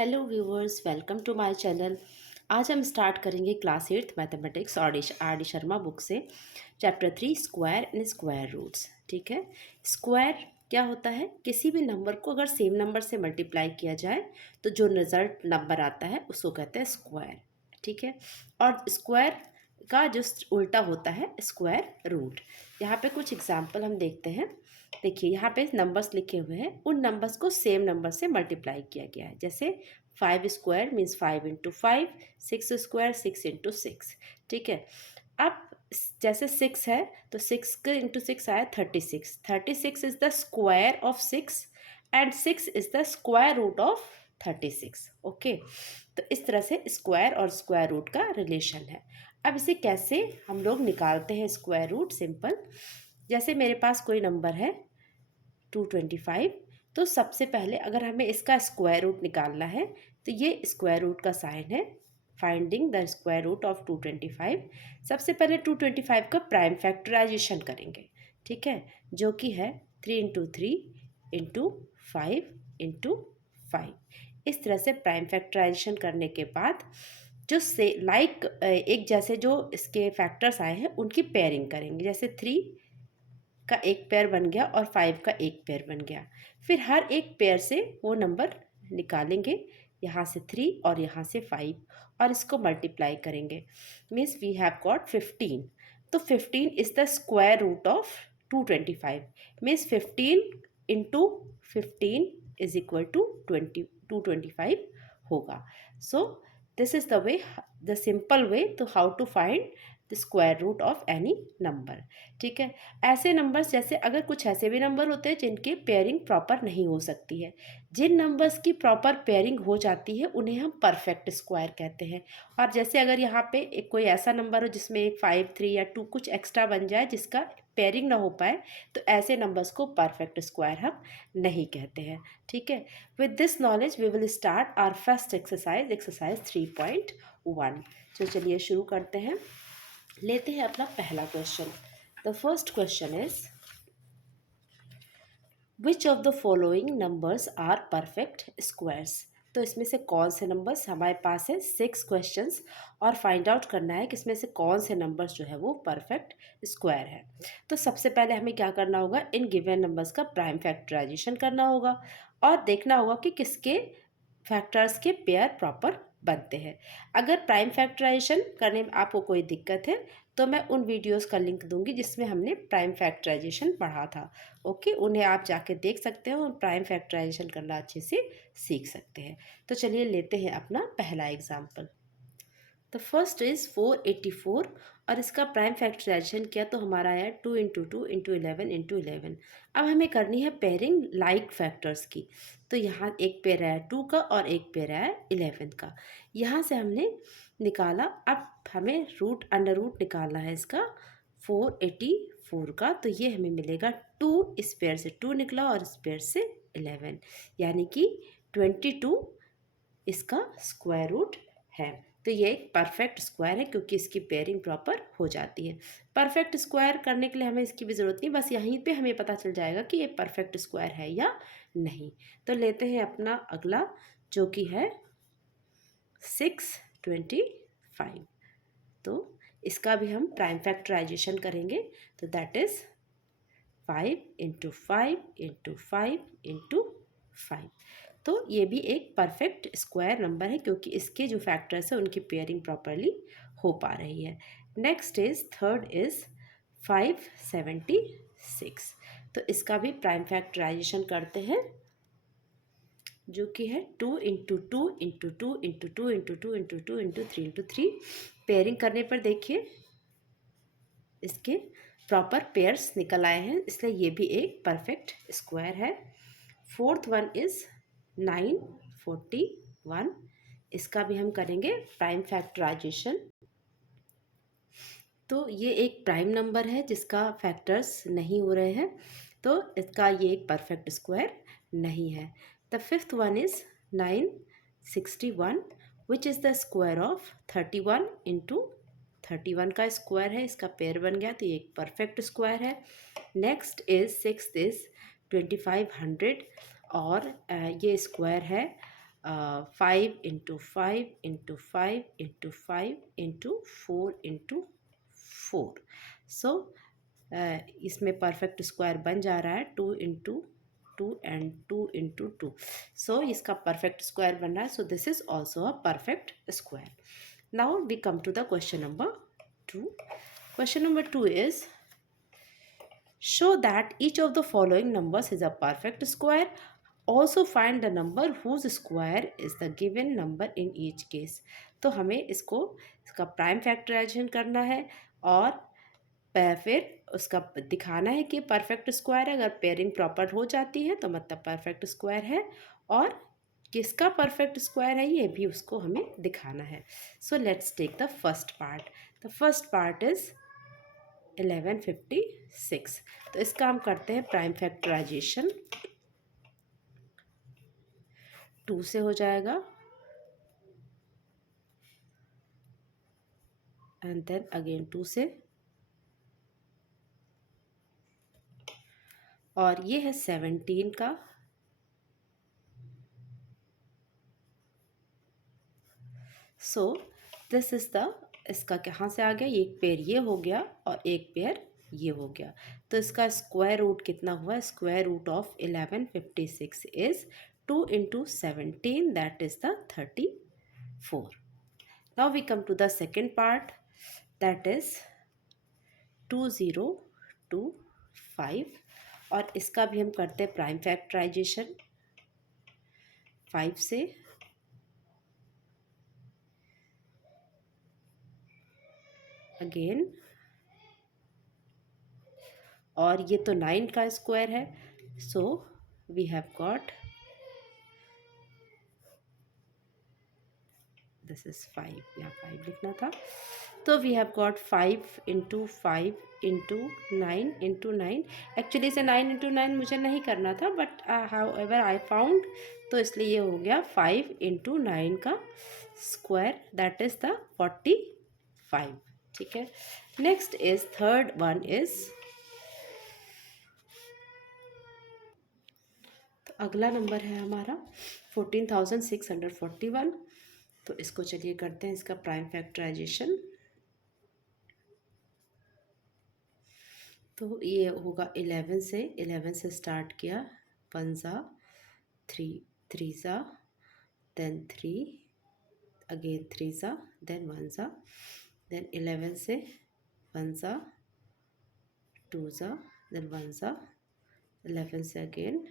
Hello viewers, welcome to my channel. आज हम start करेंगे class 8th mathematics R D Sharma book से chapter 3 square and square roots. ठीक है। स्क्वायर क्या होता है? किसी भी नंबर को अगर सेम नंबर से मल्टीप्लाई किया जाए तो जो रिजल्ट नंबर आता है उसको कहते हैं स्क्वायर। ठीक है। और स्क्वायर का जो उल्टा होता है स्क्वायर रूट। यहाँ पे कुछ एग्जाम्पल हम देखते हैं। देखिए यहाँ पे नंबर्स लिखे हुए हैं, उन नंबर्स को सेम नंबर से मल्टीप्लाई किया गया है। जैसे 5 square means 5 into 5, 6 square 6 into 6। ठीक है। अब जैसे 6 है तो 6 के इंटू 6 आया 36। 36 is the square of 6 and 6 is the square root of 36। Okay. तो इस तरह से स्क्वायर और स्क्वायर रूट का रिलेशन है। अब इसे कैसे हम लोग निकालते हैं स्क्वायर रूट? सिंपल। जैसे मेरे पास कोई नंबर है 225, तो सबसे पहले अगर हमें इसका स्क्वायर रूट निकालना है तो ये स्क्वायर रूट का साइन है, finding the square root of 225। सबसे पहले 225 का प्राइम फैक्टराइजेशन करेंगे। ठीक है। जो कि है 3 इंटू 3 इंटू 5 इंटू 5। इस तरह से प्राइम फैक्टराइजेशन करने के बाद जो से एक जैसे जो इसके फैक्टर्स आए हैं उनकी पेयरिंग करेंगे। जैसे 3 का एक पेयर बन गया और 5 का एक पेयर बन गया। फिर हर एक पेयर से वो नंबर निकालेंगे, यहाँ से 3 और यहाँ से 5, और इसको मल्टीप्लाई करेंगे। Means we have got 15। तो 15 is the square root of 225। Means 15 into 15 is equal to 225 होगा। So this is the way, the simple way to how to find the square root of any number. ठीक है। ऐसे numbers, जैसे अगर कुछ ऐसे भी नंबर होते हैं जिनकी पेयरिंग प्रॉपर नहीं हो सकती है, जिन नंबर्स की प्रॉपर पेयरिंग हो जाती है उन्हें हम परफेक्ट स्क्वायर कहते हैं। और जैसे अगर यहाँ पे एक कोई ऐसा नंबर हो जिसमें एक 5, 3 या 2 कुछ एक्स्ट्रा बन जाए जिसका पेयरिंग ना हो पाए, तो ऐसे नंबर्स को परफेक्ट स्क्वायर हम नहीं कहते हैं। ठीक है। With this knowledge we will start our first exercise, exercise 3.1। तो चलिए शुरू करते हैं। लेते हैं अपना पहला question. The first question is which of the following numbers are perfect squares. तो इसमें से कौन से नंबर्स, हमारे पास है 6 क्वेश्चंस और फाइंड आउट करना है कि इसमें से कौन से नंबर्स जो है वो परफेक्ट स्क्वायर है। तो सबसे पहले हमें क्या करना होगा, इन गिवन नंबर्स का प्राइम फैक्टराइजेशन करना होगा और देखना होगा कि किसके फैक्टर्स के पेयर प्रॉपर बनते हैं। अगर प्राइम फैक्टराइजेशन करने में आपको कोई दिक्कत है तो मैं उन वीडियोस का लिंक दूंगी जिसमें हमने प्राइम फैक्टराइजेशन पढ़ा था। ओके, उन्हें आप जाके देख सकते हो और प्राइम फैक्टराइजेशन करना अच्छे से सीख सकते हैं। तो चलिए लेते हैं अपना पहला एग्जाम्पल। द फर्स्ट इज़ 484 और इसका प्राइम फैक्टराइजेशन किया तो हमारा आया 2 इंटू 2 इंटू 11 इंटू 11। अब हमें करनी है पेयरिंग लाइक फैक्टर्स की। तो यहाँ एक पेयर आया 2 का और एक पेयर आया 11 का। यहाँ से हमने निकाला। अब हमें रूट अंडर रूट निकालना है इसका 484 का। तो ये हमें मिलेगा 2, इस पेयर से 2 निकला और इस पेयर से 11, यानी कि 22 इसका स्क्वायर रूट है। तो ये एक परफेक्ट स्क्वायर है क्योंकि इसकी पेयरिंग प्रॉपर हो जाती है। परफेक्ट स्क्वायर करने के लिए हमें इसकी भी ज़रूरत नहीं, बस यहीं पे हमें पता चल जाएगा कि ये परफेक्ट स्क्वायर है या नहीं। तो लेते हैं अपना अगला, जो कि है 625। तो इसका भी हम प्राइम फैक्टराइजेशन करेंगे। तो that is 5 into 5 into 5 into 5। तो ये भी एक परफेक्ट स्क्वायर नंबर है क्योंकि इसके जो फैक्टर्स है उनकी पेयरिंग प्रॉपरली हो पा रही है। Next is third is 576। तो इसका भी प्राइम फैक्टराइजेशन करते हैं, जो कि है 2 into 2 into 2 into 2 into 2 into 2 into 3 into 3। Pairing करने पर देखिए इसके प्रॉपर पेयर्स निकल आए हैं, इसलिए ये भी एक परफेक्ट स्क्वायर है। Fourth one is 941। इसका भी हम करेंगे प्राइम फैक्टराइजेशन। तो ये एक प्राइम नंबर है जिसका फैक्टर्स नहीं हो रहे हैं, तो इसका ये एक परफेक्ट स्क्वायर नहीं है। The fifth one is 961 which is the square of 31 into 31 का स्क्वायर है, इसका पेयर बन गया तो ये एक परफेक्ट स्क्वायर है। नेक्स्ट इज सिक्स इज 2500 और ये स्क्वायर है 5 into 5 into 5 into 5 into 4 into 4। सो इसमें परफेक्ट स्क्वायर बन जा रहा है 2 इंटू 2 एंड 2 इंटू 2। सो इसका परफेक्ट स्क्वायर बन रहा है, so this is also a perfect square. Now we come to the question number 2। Question number 2 is show that each of the following numbers is a perfect square. Also find the number whose square is the given number in each case. तो हमें इसका prime factorisation करना है और फिर उसका दिखाना है कि परफेक्ट स्क्वायर है। अगर पेयरिंग प्रॉपर हो जाती है तो मतलब परफेक्ट स्क्वायर है, और किसका परफेक्ट स्क्वायर है ये भी उसको हमें दिखाना है। So let's take the first part. The first part is 1156। तो इसका हम करते हैं प्राइम फैक्टराइजेशन। 2 से हो जाएगा एंड देन अगेन 2 से, और ये है 17 का। सो दिस इज द, इसका कहाँ से आ गया, एक पेयर ये हो गया और एक पेयर ये हो गया। तो इसका स्क्वायर रूट कितना हुआ, square root of 1156 is 2 into 17, that is the 34। Now we come to the second part, that is 2025, और इसका भी हम करते हैं प्राइम फैक्टराइजेशन 5 से। अगेन, और ये तो 9 का स्क्वायर है, so we have got this is 5, या 5 लिखना था। तो we have got 5 into 5 into 9 into 9। Actually इसे 9 इंटू 9 मुझे नहीं करना था, but however I found, तो इसलिए ये हो गया 5 इंटू 9 का स्क्वायर, दैट इज द 45। ठीक है। Next is third one is, तो अगला नंबर है हमारा 14,641। तो इसको चलिए करते हैं इसका प्राइम फैक्टराइजेशन। तो ये होगा 11 से, 11 से स्टार्ट किया, 1 ज़ा 3, 3 ज़ा देन 3, अगेन 3 ज़ा देन 1 ज़ा, देन 11 से 1 ज़ा 2 ज़ा देन 1 ज़ा, 11 से अगेन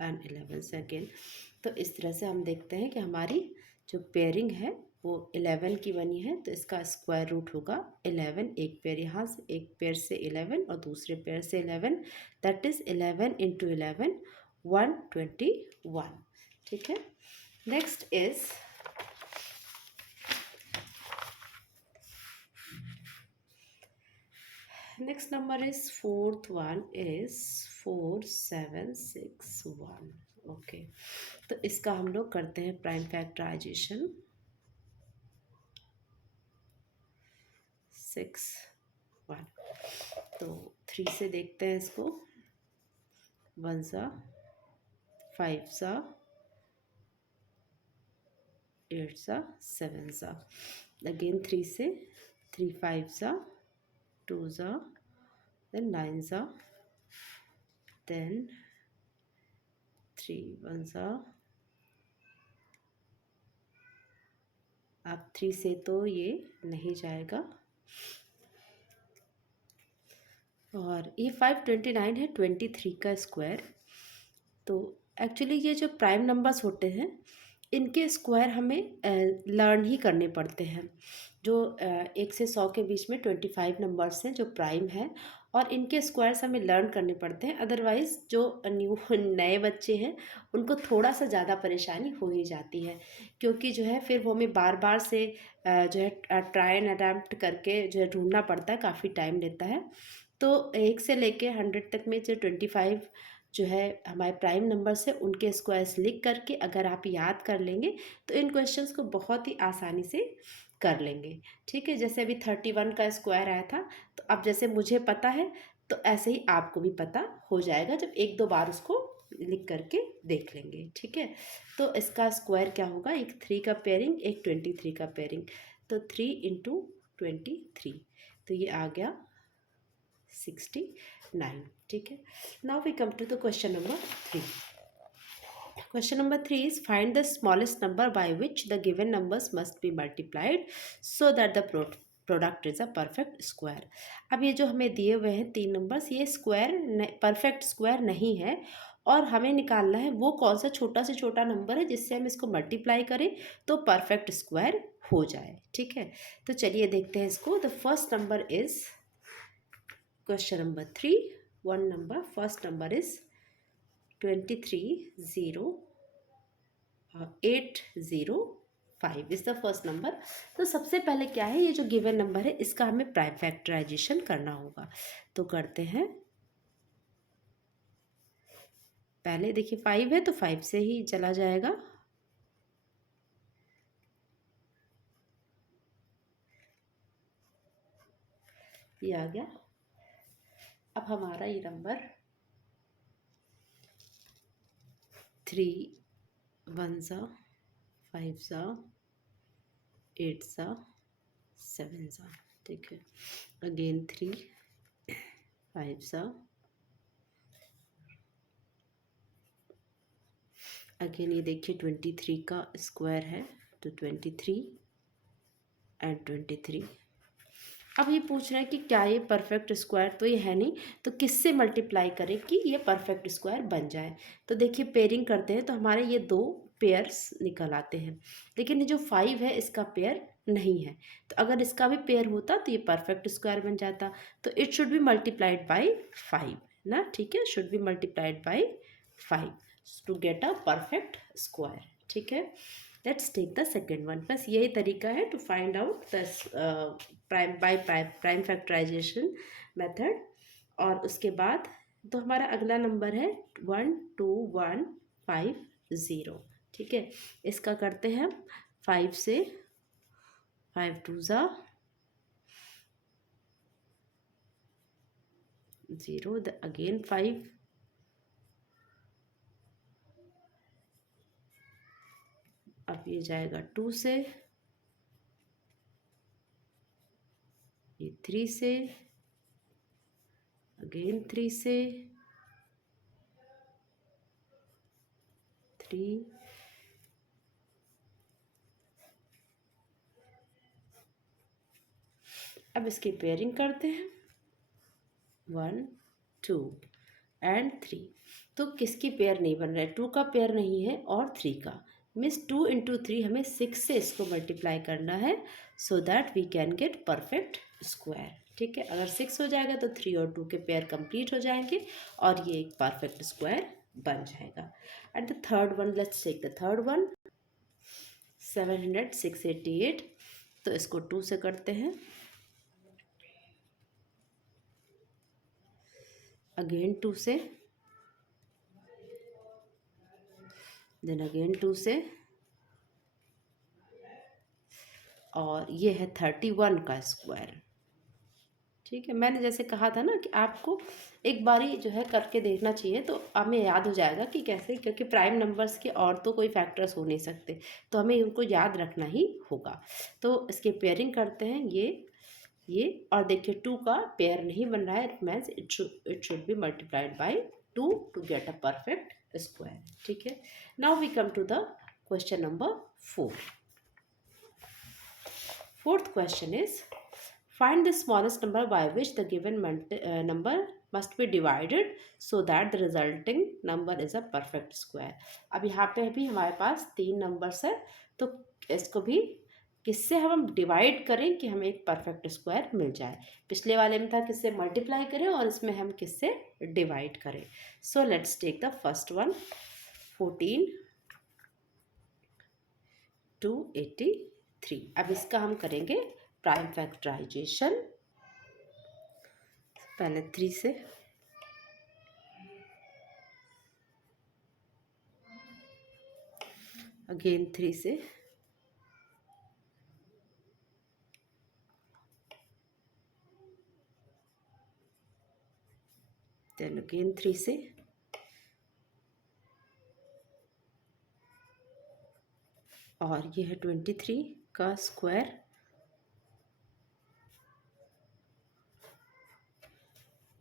एंड 11 से अगेन। तो इस तरह से हम देखते हैं कि हमारी जो पेयरिंग है वो 11 की बनी है, तो इसका स्क्वायर रूट होगा 11। एक पेयर यहाँ से, एक पेयर से 11 और दूसरे पेयर से 11, दैट इज 11 इंटू 11, 121। ठीक है। Next is next number is, fourth one is 4761। Okay, तो इसका हम लोग करते हैं प्राइम फैक्टराइजेशन 61। तो 3 से देखते हैं इसको, 1 ज़ा 5 ज़ा 8 ज़ा 7 ज़ा, अगेन 3 से, 3 5 ज़ा 2 ज़ा देन 9 ज़ा देन 3 1 ज़ा। अब 3 से तो ये नहीं जाएगा, और ये 529 है, 23 का स्क्वायर। तो एक्चुअली ये जो प्राइम नंबर्स होते हैं इनके स्क्वायर हमें लर्न ही करने पड़ते हैं। जो 1 से 100 के बीच में 25 नंबर्स हैं जो प्राइम हैं, और इनके स्क्वायर्स हमें लर्न करने पड़ते हैं। अदरवाइज़ जो नए बच्चे हैं उनको थोड़ा सा ज़्यादा परेशानी हो ही जाती है, क्योंकि जो है फिर वो हमें बार बार से जो है ट्राई एंड अटैम्प्ट करके जो है ढूंढना पड़ता है, काफ़ी टाइम लेता है। तो 1 से लेके 100 तक में जो 25 जो है हमारे प्राइम नंबर्स है उनके स्क्वायर्स लिख करके अगर आप याद कर लेंगे तो इन क्वेश्चंस को बहुत ही आसानी से कर लेंगे। ठीक है, जैसे अभी 31 का स्क्वायर आया था, तो अब जैसे मुझे पता है तो ऐसे ही आपको भी पता हो जाएगा जब 1-2 बार उसको लिख करके देख लेंगे, ठीक है। तो इसका स्क्वायर क्या होगा, एक 3 का पेयरिंग, एक 23 का पेयरिंग, तो 3 इंटू 23, तो ये आ गया 69, ठीक है। Now we come to the question number 3. Question number 3 is find the smallest number by which the given numbers must be multiplied so that the product is a perfect square. अब ये जो हमें दिए हुए हैं 3 नंबर्स, ये square perfect square नहीं है, और हमें निकालना है वो कौन सा छोटा से छोटा नंबर है जिससे हम इसको मल्टीप्लाई करें तो परफेक्ट स्क्वायर हो जाए, ठीक है। तो चलिए देखते हैं इसको. The first number is question number 3. One number, first number is 23,0,805 is the first number. तो सबसे पहले क्या है, ये जो गिवन नंबर है इसका हमें प्राइम फैक्टराइजेशन करना होगा. तो करते हैं. पहले देखिए 5 है तो 5 से ही चला जाएगा. ये आ गया. अब हमारा ये नंबर 3 1 सा 5 सा 8 सा 7 सा, ठीक है. अगेन 3 5 सा, अगेन ये देखिए 23 का स्क्वायर है तो 23 एंड 23. अब ये पूछ रहे हैं कि क्या ये परफेक्ट स्क्वायर, तो ये है नहीं, तो किससे मल्टीप्लाई करें कि ये परफेक्ट स्क्वायर बन जाए. तो देखिए पेयरिंग करते हैं तो हमारे ये 2 पेयर्स निकल आते हैं, लेकिन ये जो 5 है इसका पेयर नहीं है. तो अगर इसका भी पेयर होता तो ये परफेक्ट स्क्वायर बन जाता. तो it should be multiplied by 5 ना, ठीक है, should be multiplied by 5 to get a perfect square, ठीक है. Let's take the second one. बस यही तरीका है to find out the prime factorisation method. और उसके बाद तो हमारा अगला नंबर है 12150, ठीक है. इसका करते हैं हम 5 से. 5 2 ज़ा 0, अगेन 5, अब ये जाएगा 2 से, ये 3 से, अगेन 3 से, 3, अब इसकी पेयरिंग करते हैं 1 2 एंड 3. तो किसकी पेयर नहीं बन रहा है, 2 का पेयर नहीं है और 3 का. मीन्स 2 इंटू 3 हमें 6 से इसको मल्टीप्लाई करना है so that we can get perfect square, ठीक है. अगर 6 हो जाएगा तो 3 और 2 के पेयर कंप्लीट हो जाएंगे और ये एक परफेक्ट स्क्वायर बन जाएगा. And the third one, let's take the third one. 700 688, तो इसको 2 से करते हैं. अगेन 2 से, देन अगेन 2 से, और ये है 31 का स्क्वायर, ठीक है. मैंने जैसे कहा था ना कि आपको एक बारी जो है करके देखना चाहिए तो हमें याद हो जाएगा कि कैसे, क्योंकि प्राइम नंबर्स के और तो कोई फैक्टर्स हो नहीं सकते, तो हमें उनको याद रखना ही होगा. तो इसके पेयरिंग करते हैं ये और देखिए 2 का पेयर नहीं बन रहा है. It means it should be multiplied by 2 to get a perfect square, ठीक है. Now we come to the question number 4. Fourth question is find the smallest number by which the given number must be divided so that the resulting number is a perfect square. अब यहाँ पे भी हमारे पास 3 numbers है, तो इसको भी किससे हम डिवाइड करें कि हमें एक परफेक्ट स्क्वायर मिल जाए. पिछले वाले में था किससे मल्टीप्लाई करें और इसमें हम किससे डिवाइड करें. So let's take the first one. 14 283. अब इसका हम करेंगे प्राइम फैक्टराइजेशन. पहले 3 से, अगेन 3 से, देन अगेन 3 से, और ये है 23 का स्क्वायर।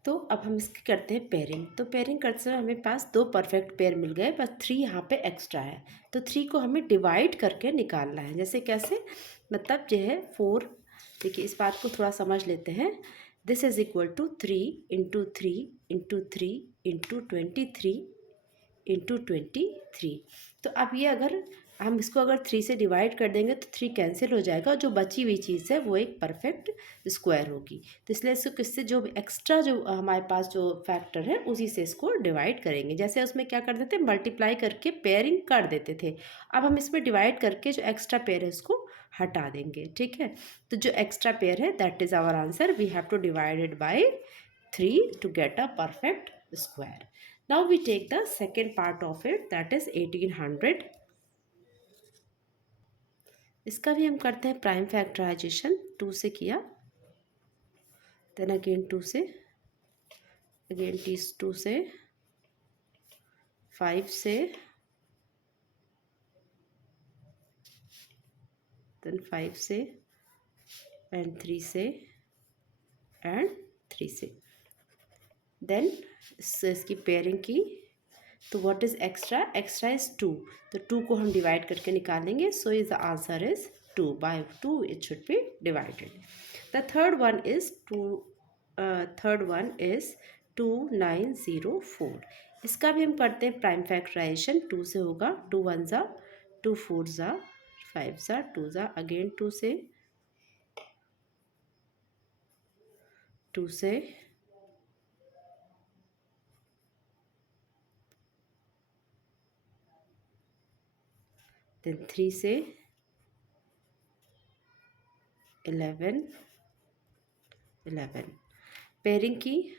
तो अब हम इसकी करते हैं पेयरिंग। तो पेयरिंग करते समय हमें पास दो परफेक्ट पेयर मिल गए, बस 3 यहाँ पे एक्स्ट्रा है। तो 3 को हमें डिवाइड करके निकालना है। जैसे कैसे, मतलब ये है 4। देखिए इस बात को थोड़ा समझ लेते हैं। दिस इज इक्वल टू 3 × 3 × 3 × 23 तो अब ये अगर हम इसको अगर 3 से डिवाइड कर देंगे तो 3 कैंसिल हो जाएगा, और जो बची हुई चीज़ है वो एक परफेक्ट स्क्वायर होगी। तो इसलिए इसको किससे, जो एक्स्ट्रा जो हमारे पास जो फैक्टर है उसी से इसको डिवाइड करेंगे। जैसे उसमें क्या कर देते, मल्टीप्लाई करके पेयरिंग कर देते थे। अब हम इसमें डिवाइड करके जो एक्स्ट्रा पेयर है उसको हटा देंगे। ठीक है, तो जो एक्स्ट्रा पेयर है that is our answer. We have to divide it by 3 to get a perfect square. Now we take the second part of it, that is 1800. इसका भी हम करते हैं प्राइम फैक्टराइजेशन। 2 से किया, देन अगेन 2 से, again 2 से, 5 से, देन 5 से, एंड 3 से, एंड 3 से। देन इसकी पेयरिंग की, तो what is extra, extra is 2। तो 2 को हम डिवाइड करके निकालेंगे। So is the answer is 2, by 2 it should be divided. The third one is 2904। इसका भी हम करते हैं प्राइम फैक्टराइजेशन। 2 से होगा, 2 1 ज़ा, 2 4 ज़ा, 5 ज़ा, 2 ज़ा, अगेन 2 से, 2 से, देन 3 से, 11 पेयरिंग की।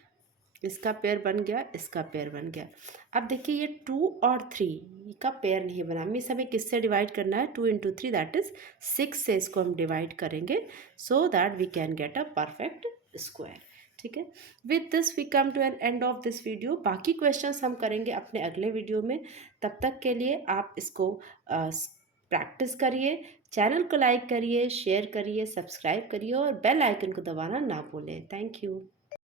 इसका पेयर बन गया, इसका पेयर बन गया। अब देखिए ये 2 और 3 का पेयर नहीं बना। मीन्स हमें किससे डिवाइड करना है, 2 × 3 दैट इज 6 से इसको हम डिवाइड करेंगे, so that we can get a perfect square. ठीक है, with this we come to an end of this video. बाकी क्वेश्चंस हम करेंगे अपने अगले वीडियो में। तब तक के लिए आप इसको प्रैक्टिस करिए, चैनल को लाइक करिए, शेयर करिए, सब्सक्राइब करिए और बेल आइकन को दबाना ना भूलें। Thank you.